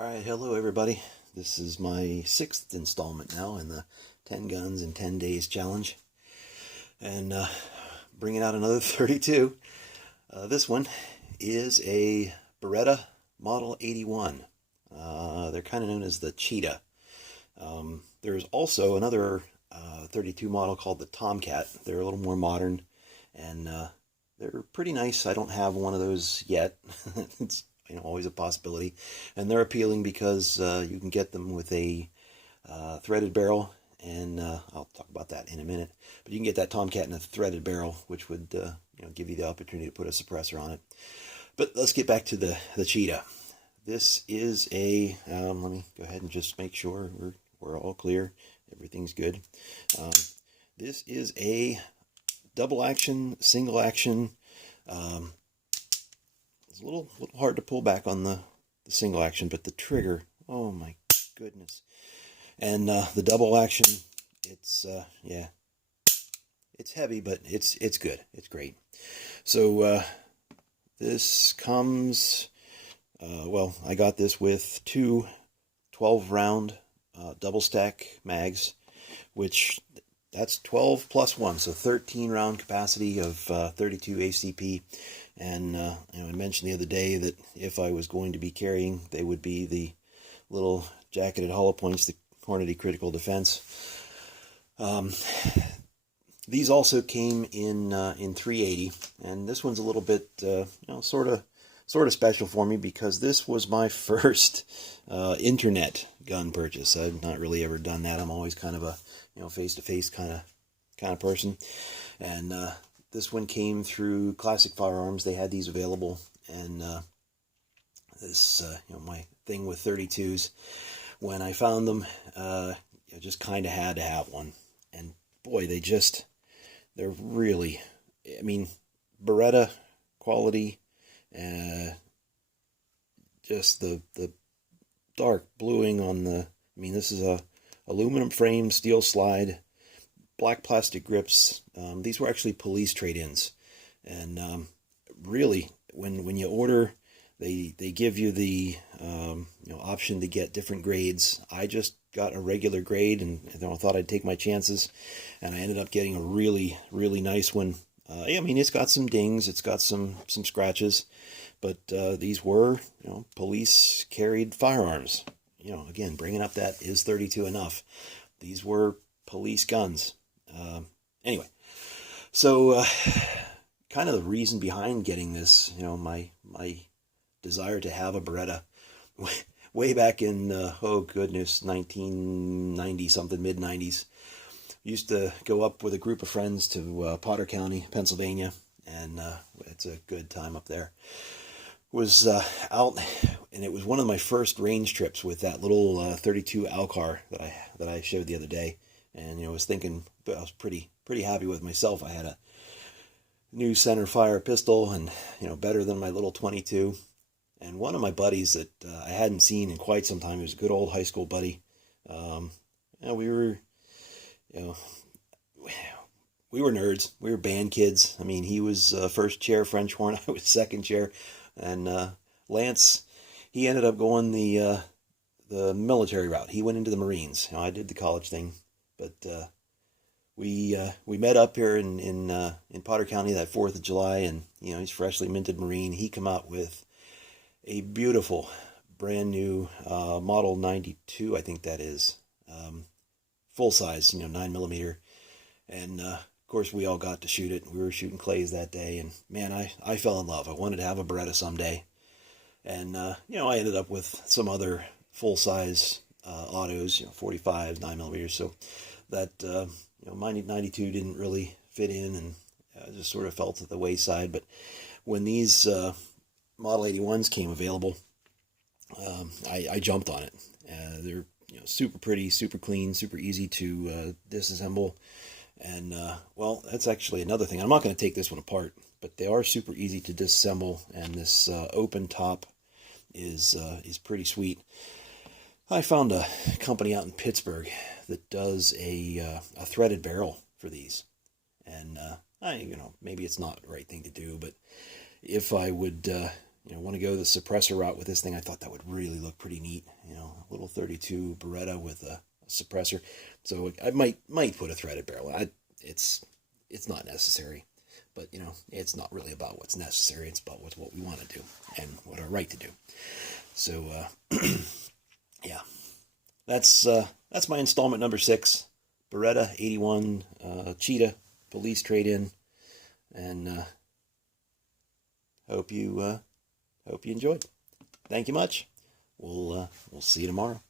Alright, hello everybody. This is my 6th installment now in the 10 guns in 10 days challenge. And bringing out another 32. This one is a Beretta Model 81. They're kind of known as the Cheetah. There's also another 32 model called the Tomcat. They're a little more modern and they're pretty nice. I don't have one of those yet. It's always a possibility. And they're appealing because you can get them with a threaded barrel, and I'll talk about that in a minute. But you can get that Tomcat in a threaded barrel, which would give you the opportunity to put a suppressor on it. But let's get back to the Cheetah. This is a, let me go ahead and just make sure we're all clear. Everything's good. This is a double action, single action. It's a little hard to pull back on the single action, but the trigger, oh my goodness. And the double action, it's yeah, it's heavy, but it's good. It's great. So this comes, well, I got this with two 12-round double stack mags, which that's 12 plus 1, so 13 round capacity of 32 ACP. And I mentioned the other day that if I was going to be carrying, they would be the little jacketed hollow points, the Hornady Critical Defense. These also came in 380, and this one's a little bit sort of special for me because this was my first internet gun purchase. I've not really ever done that. I'm always kind of a face-to-face kind of person, and this one came through Classic Firearms. They had these available, and this my thing with 32s. When I found them, I just kind of had to have one, and boy, they're really, I mean, Beretta quality. Just the dark bluing on the, I mean, this is a aluminum frame, steel slide, black plastic grips. These were actually police trade-ins, and really, when you order, they give you the option to get different grades. I just got a regular grade, and I thought I'd take my chances, and I ended up getting a really nice one. I mean, it's got some dings, it's got some scratches, but these were police carried firearms. Again, bringing up that is 32 enough. These were police guns. Anyway, so kind of the reason behind getting this, my desire to have a Beretta way back in, oh goodness, 1990 something, mid 90s. Used to go up with a group of friends to Potter County, Pennsylvania, and it's a good time up there. Was out, and it was one of my first range trips with that little 32 Alcar that I showed the other day, and I was thinking, I was pretty happy with myself. I had a new center fire pistol, and better than my little 22. And one of my buddies that I hadn't seen in quite some time, he was a good old high school buddy. We were nerds. We were band kids. I mean, he was first chair French horn, I was second chair. And Lance, he ended up going the military route. He went into the Marines. I did the college thing, but we met up here in Potter County that 4th of July, and he's freshly minted Marine. He come out with a beautiful brand new Model 92, I think that is, full size, 9mm, and of course we all got to shoot it. We were shooting clays that day, and man, I fell in love. I wanted to have a Beretta someday, and I ended up with some other full size autos, 45s, 9mm. So that my 92 didn't really fit in, and just sort of fell to the wayside. But when these Model 81s came available, I jumped on it. They're super pretty, super clean, super easy to disassemble. And, well, that's actually another thing. I'm not going to take this one apart, but they are super easy to disassemble, and this open top is pretty sweet. I found a company out in Pittsburgh that does a threaded barrel for these. And, maybe it's not the right thing to do, but if I would want to go the suppressor route with this thing, I thought that would really look pretty neat. A little 32 Beretta with a suppressor. So I might put a threaded barrel. It's not necessary, but it's not really about what's necessary. It's about what we want to do and what our right to do. So yeah, that's my installment number 6, Beretta 81 Cheetah police trade-in, and hope you enjoyed. Thank you much. We'll see you tomorrow.